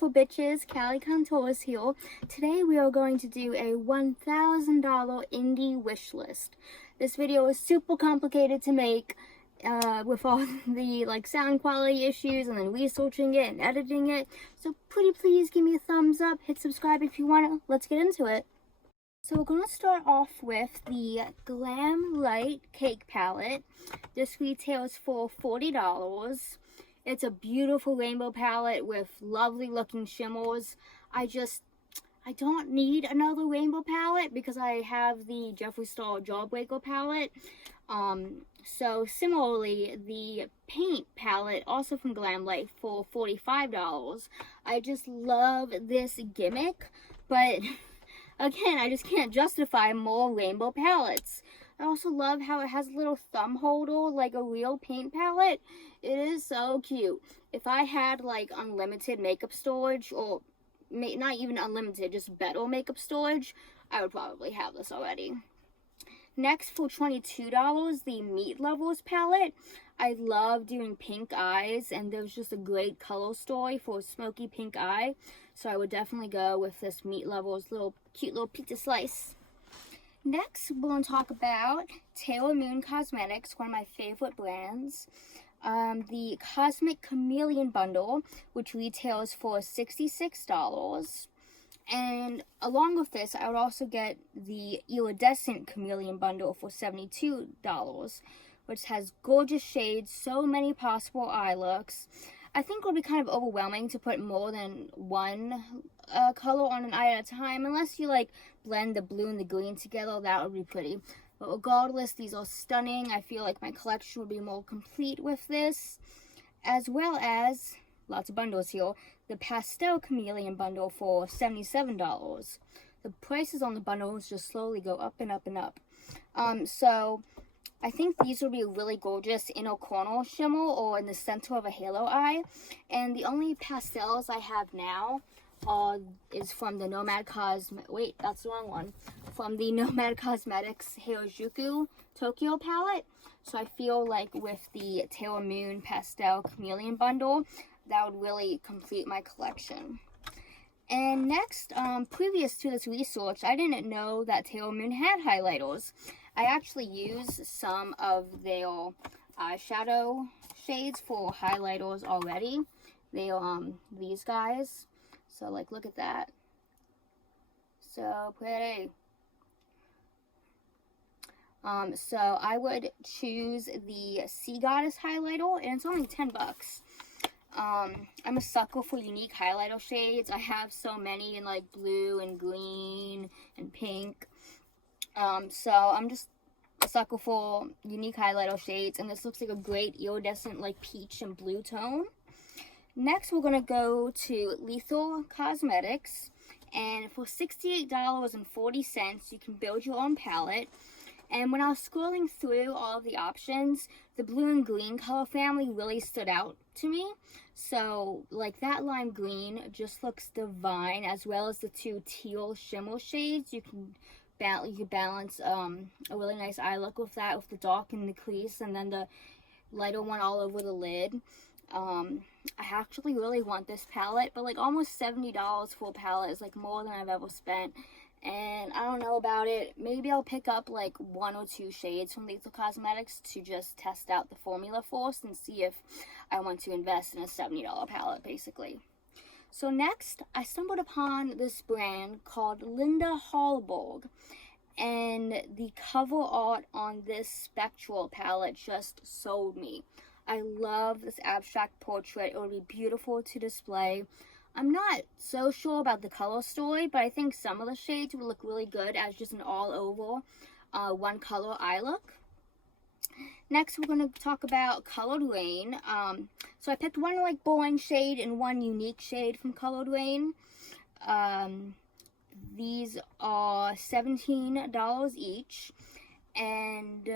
beautiful bitches, Callie Contours here. Today we are going to do a $1,000 indie wish list. This video is super complicated to make with all the sound quality issues and then researching it and editing it. So pretty please give me a thumbs up, hit subscribe if you want to. Let's get into it. So we're going to start off with the Glam Light Cake Palette. This retails for $40. It's a beautiful rainbow palette with lovely looking shimmers. I don't need another rainbow palette because I have the Jeffree Star Jawbreaker palette. So similarly, the paint palette, also from Glam Light, for $45. I just love this gimmick, but again, I just can't justify more rainbow palettes. I also love how it has a little thumb holder like a real paint palette. It is so cute. If I had unlimited makeup storage, or not even unlimited, just better makeup storage, I would probably have this already. Next, for $22, the Meat Lovers palette. I love doing pink eyes, and there's just a great color story for a smoky pink eye. So I would definitely go with this Meat Lovers cute little pizza slice. Next, we're going to talk about Taylor Moon Cosmetics, one of my favorite brands. The Cosmic Chameleon Bundle, which retails for $66. And along with this, I would also get the Iridescent Chameleon Bundle for $72, which has gorgeous shades, so many possible eye looks. I think it would be kind of overwhelming to put more than one color on an eye at a time, unless you blend the blue and the green together. That would be pretty. But regardless, these are stunning. I feel like my collection would be more complete with this, as well as lots of bundles here. The Pastel Chameleon Bundle for $77. The prices on the bundles just slowly go up and up and up. So I think these would be a really gorgeous inner corner shimmer or in the center of a halo eye. And the only pastels I have now is from the Nomad that's the wrong one. From the Nomad Cosmetics Harajuku Tokyo palette. So I feel like with the Taylor Moon Pastel Chameleon Bundle, that would really complete my collection. And next, previous to this research, I didn't know that Taylor Moon had highlighters. I actually use some of their eyeshadow shades for highlighters already. They are these guys. So look at that. So pretty. So I would choose the Sea Goddess highlighter, and it's only $10. I'm a sucker for unique highlighter shades. I have so many in blue and green and pink. So I'm just a sucker for unique highlighter shades, and this looks like a great iridescent peach and blue tone. Next, we're gonna go to Lethal Cosmetics, and for $68.40, you can build your own palette. And when I was scrolling through all of the options, the blue and green color family really stood out to me. So that lime green just looks divine, as well as the two teal shimmer shades. You can balance a really nice eye look with that, with the dark in the crease and then the lighter one all over the lid. I actually really want this palette, but almost $70 for a palette is more than I've ever spent. And I don't know about it. Maybe I'll pick up one or two shades from Lethal Cosmetics to just test out the formula first and see if I want to invest in a $70 palette, basically. So next, I stumbled upon this brand called Linda Hallberg, and the cover art on this Spectral palette just sold me. I love this abstract portrait. It would be beautiful to display. I'm not so sure about the color story, but I think some of the shades would look really good as just an all-over one color eye look. Next, we're going to talk about Colored Rain. So I picked one boring shade and one unique shade from Colored Rain. These are $17 each. And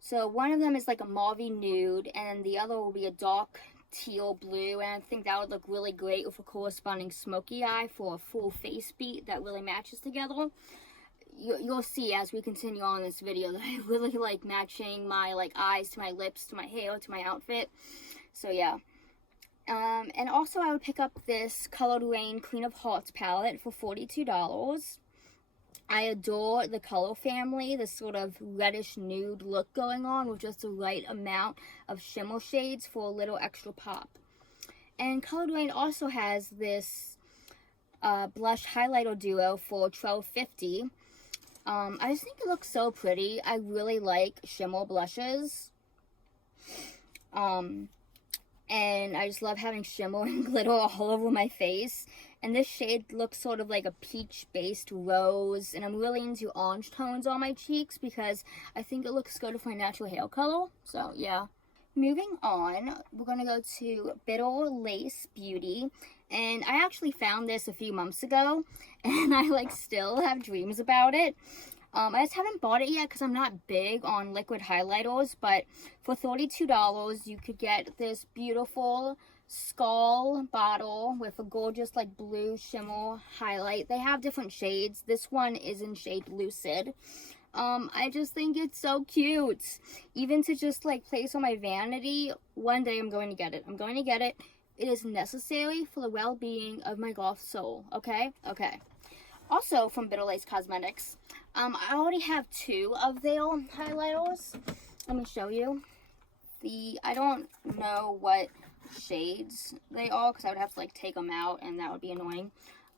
so one of them is a mauve nude, and the other will be a dark teal blue, and I think that would look really great with a corresponding smoky eye for a full face beat that really matches together. You'll see as we continue on this video that I really like matching my eyes to my lips to my hair to my outfit. So yeah. And also I would pick up this Colored Rain Queen of Hearts palette for $42. I adore the color family, the sort of reddish nude look going on with just the right amount of shimmer shades for a little extra pop. And Colored Rain also has this blush highlighter duo for $12.50. I just think it looks so pretty. I really like shimmer blushes. And I just love having shimmer and glitter all over my face. And this shade looks sort of like a peach-based rose. And I'm really into orange tones on my cheeks because I think it looks good with my natural hair color. So, yeah. Moving on, we're going to go to Bitter Lace Beauty. And I actually found this a few months ago. And I, still have dreams about it. I just haven't bought it yet because I'm not big on liquid highlighters, but for $32, you could get this beautiful skull bottle with a gorgeous, blue shimmer highlight. They have different shades. This one is in shade Lucid. I just think it's so cute. Even to just, place on my vanity, one day I'm going to get it. I'm going to get it. It is necessary for the well-being of my goth soul, okay? Okay. Also from Bitter Lace Cosmetics, I already have 2 of their highlighters. Let me show you. I don't know what shades they are because I would have to take them out and that would be annoying.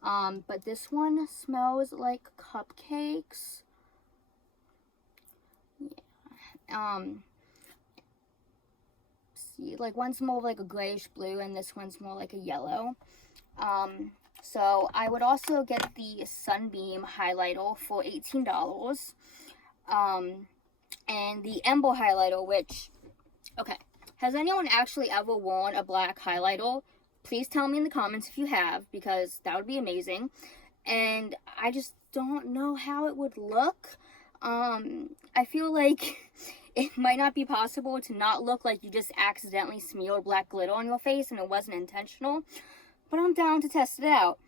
But this one smells like cupcakes. Yeah. See, one's more like a grayish blue and this one's more like a yellow. So I would also get the Sunbeam highlighter for $18. And the Ember highlighter, which, okay, has anyone actually ever worn a black highlighter? Please tell me in the comments if you have, because that would be amazing. And I just don't know how it would look. I feel like it might not be possible to not look like you just accidentally smeared black glitter on your face and it wasn't intentional. But I'm down to test it out.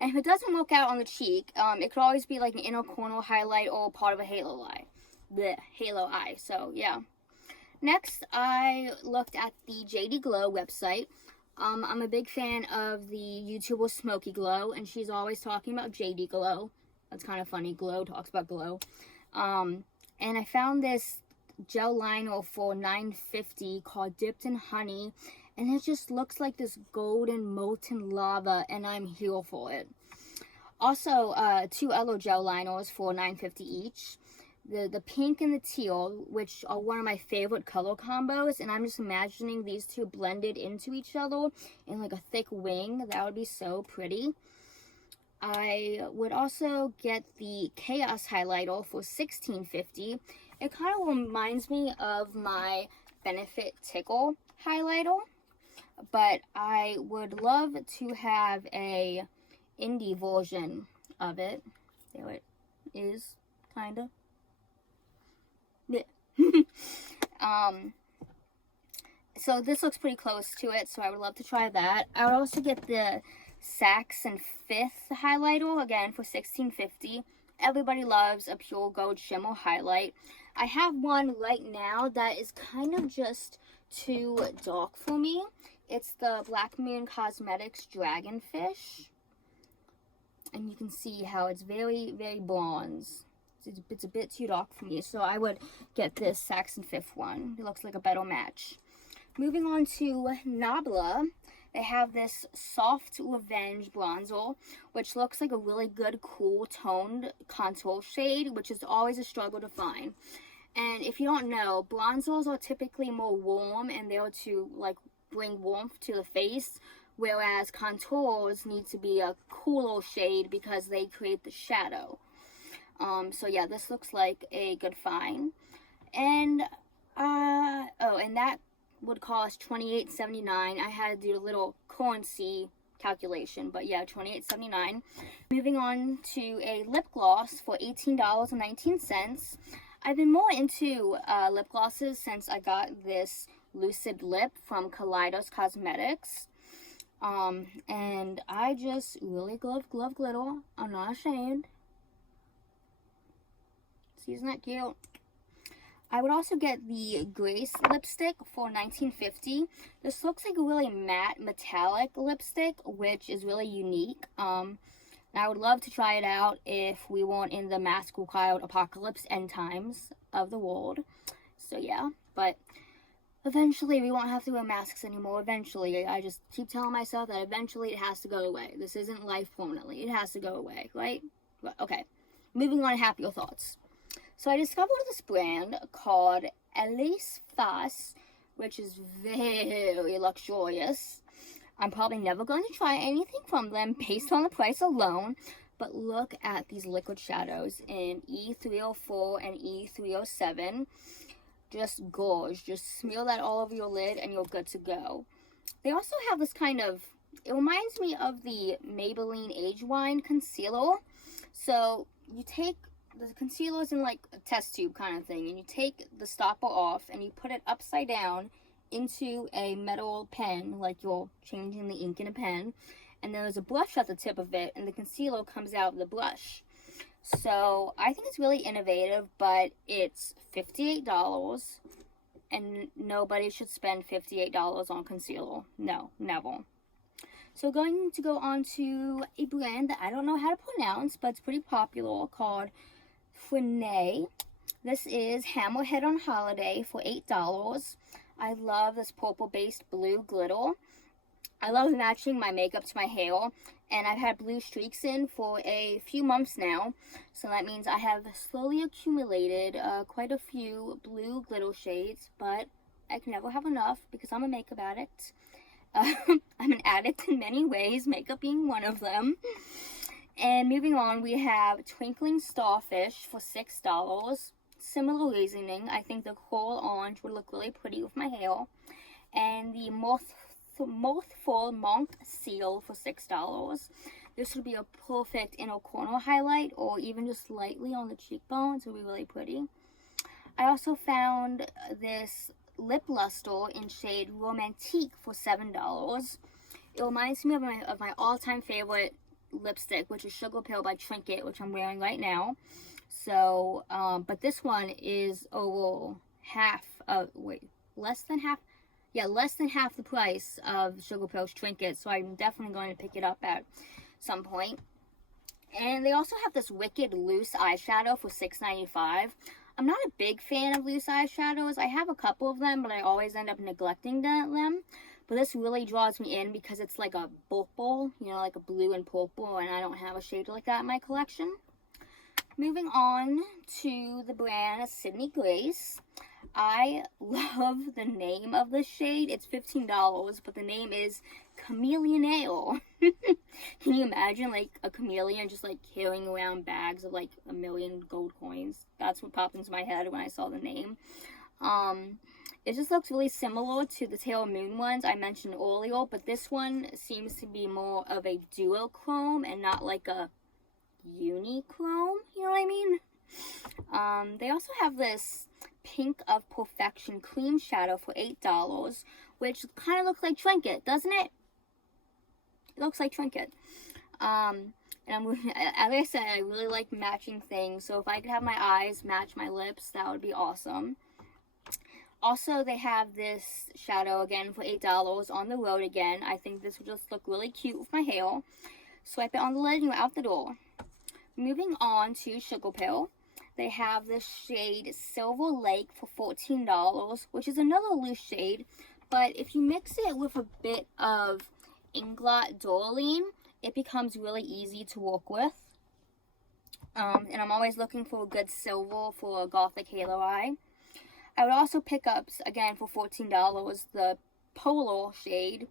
And if it doesn't work out on the cheek, it could always be an inner corner highlight or part of a halo eye. The halo eye. So, yeah. Next, I looked at the JD Glow website. I'm a big fan of the YouTuber Smoky Glow, and she's always talking about JD Glow. That's kind of funny. Glow talks about Glow. And I found this gel liner for $9.50 called Dipped in Honey. And it just looks like this golden molten lava, and I'm here for it. Also, 2 other gel liners for $9.50 each. The pink and the teal, which are one of my favorite color combos. And I'm just imagining these 2 blended into each other in a thick wing. That would be so pretty. I would also get the Chaos highlighter for $16.50. It kind of reminds me of my Benefit Tickle highlighter. But I would love to have a indie version of it. There it is, kind of. Yeah. So this looks pretty close to it, so I would love to try that. I would also get the Saks and Fifth highlighter, again, for $16.50. Everybody loves a pure gold shimmer highlight. I have one right now that is kind of just too dark for me. It's the Black Moon Cosmetics Dragonfish. And you can see how it's very, very bronze. It's a bit too dark for me. So I would get this Saks and Fifth one. It looks like a better match. Moving on to Nabla. They have this Soft Revenge bronzer, which looks like a really good, cool, toned contour shade, which is always a struggle to find. And if you don't know, bronzers are typically more warm and they're to, bring warmth to the face, whereas contours need to be a cooler shade because they create the shadow. So yeah, this looks like a good find. And and that would cost $28.79. I had to do a little currency calculation, but yeah, $28.79. Moving on to a lip gloss for $18.19. I've been more into lip glosses since I got this Lucid Lip from Kaleidos Cosmetics. And I just really love glitter. I'm not ashamed. See, isn't that cute? I would also get the Grace lipstick for $19.50. This looks like a really matte metallic lipstick, which is really unique. And I would love to try it out if we weren't in the mask cloud apocalypse end times of the world. So yeah, but eventually we won't have to wear masks anymore. Eventually, I just keep telling myself that eventually it has to go away. This isn't life permanently. It has to go away, right? Okay, moving on to happier thoughts. So I discovered this brand called Elise Fass, which is very luxurious. I'm probably never going to try anything from them based on the price alone, but look at these liquid shadows in E304 and E307. Just gorge. Just smear that all over your lid and you're good to go. They also have this kind of, it reminds me of the Maybelline Age Wine Concealer. So you take the concealer's in like a test tube kind of thing, and you take the stopper off and you put it upside down into a metal pen, like you're changing the ink in a pen, and there's a brush at the tip of it, and the concealer comes out of the brush. So I think it's really innovative, but it's $58, and nobody should spend $58 on concealer. No, never. So going to go on to a brand that I don't know how to pronounce, but it's pretty popular, called Frenay. This is Hammerhead on Holiday for $8. I love this purple-based blue glitter. I love matching my makeup to my hair, and I've had blue streaks in for a few months now, so that means I have slowly accumulated quite a few blue glitter shades, but I can never have enough because I'm a makeup addict. I'm an addict in many ways, makeup being one of them. And moving on, we have Twinkling Starfish for $6. Similar reasoning. I think the coral orange would look really pretty with my hair. And the Mothful Monk Seal for $6. This would be a perfect inner corner highlight, or even just lightly on the cheekbones. It would be really pretty. I also found this lip luster in shade Romantique for $7. It reminds me of my all-time favorite lipstick, which is Sugar Pill by Trinket, which I'm wearing right now. So, but this one is over half of, less than half the price of Sugar Pill's Trinket, so I'm definitely going to pick it up at some point. And they also have this Wicked Loose eyeshadow for $6.95. I'm not a big fan of loose eyeshadows. I have a couple of them, but I always end up neglecting them. But this really draws me in because it's like a purple, you know, like a blue and purple, and I don't have a shade like that in my collection. Moving on to the brand Sydney Grace. I love the name of this shade. It's $15, but the name is Chameleonaire. Can you imagine like a chameleon just like carrying around bags of like 1,000,000 gold coins? That's what popped into my head when I saw the name. It just looks really similar to the Taylor Moon ones I mentioned earlier, but this one seems to be more of a duochrome and not like a unichrome, you know what I mean? They also have this Pink of Perfection cream shadow for $8, which kind of looks like Trinket, doesn't it? It looks like Trinket. And as I said, I really like matching things, so if I could have my eyes match my lips, that would be awesome. Also, they have this shadow again for $8 on the road again. I think this would just look really cute with my hair. Swipe it on the lid and you're out the door. Moving on to Sugar Pill. They have this shade Silver Lake for $14, which is another loose shade. But if you mix it with a bit of Inglot Doreen, it becomes really easy to work with. And I'm always looking for a good silver for a gothic halo eye. I would also pick up, again for $14, the Polar shade.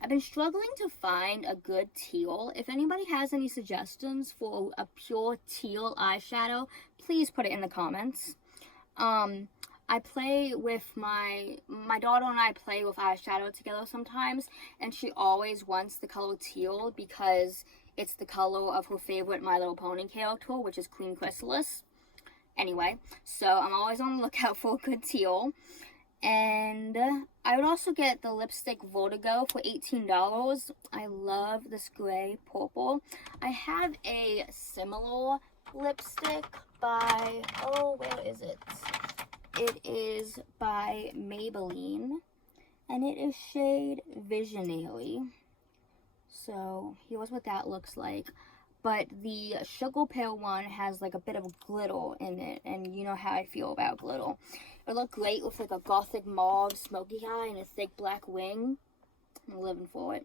I've been struggling to find a good teal. If anybody has any suggestions for a pure teal eyeshadow, please put it in the comments. I play with my daughter and I play with eyeshadow together sometimes, and she always wants the color teal because it's the color of her favorite My Little Pony character, which is Queen Chrysalis. Anyway, so I'm always on the lookout for a good teal. And I would also get the lipstick Vertigo for $18. I love this gray purple. I have a similar lipstick by, oh, where is it? It is by Maybelline, and it is shade Visionary. So here's what that looks like. But the Sugar Pale one has like a bit of glitter in it, and you know how I feel about glitter. It looked great with like a gothic mauve smoky eye and a thick black wing. I'm living for it.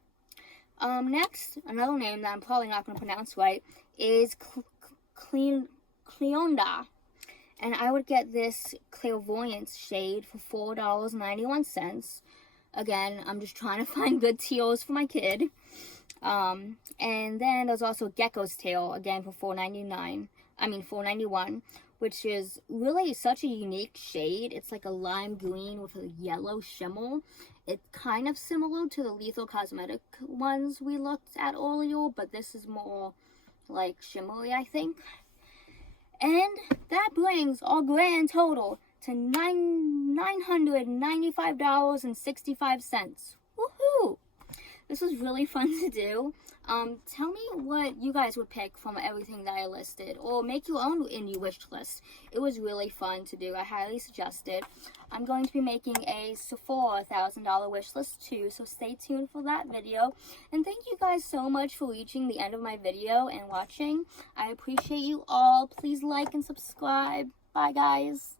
Next, another name that I'm probably not going to pronounce right is Cleonda. And I would get this Clairvoyance shade for $4.91. Again, I'm just trying to find good teals for my kid. And then there's also Gecko's Tail, again for $4.91, which is really such a unique shade. It's like a lime green with a yellow shimmer. It's kind of similar to the Lethal Cosmetic ones we looked at earlier, but this is more like shimmery, I think. And that brings our grand total to $995.65. Woohoo! This was really fun to do. Tell me what you guys would pick from everything that I listed, or make your own indie wish list. It was really fun to do. I highly suggest it. I'm going to be making a Sephora $1,000 wish list too, so stay tuned for that video. And thank you guys so much for reaching the end of my video and watching. I appreciate you all. Please like and subscribe. Bye, guys.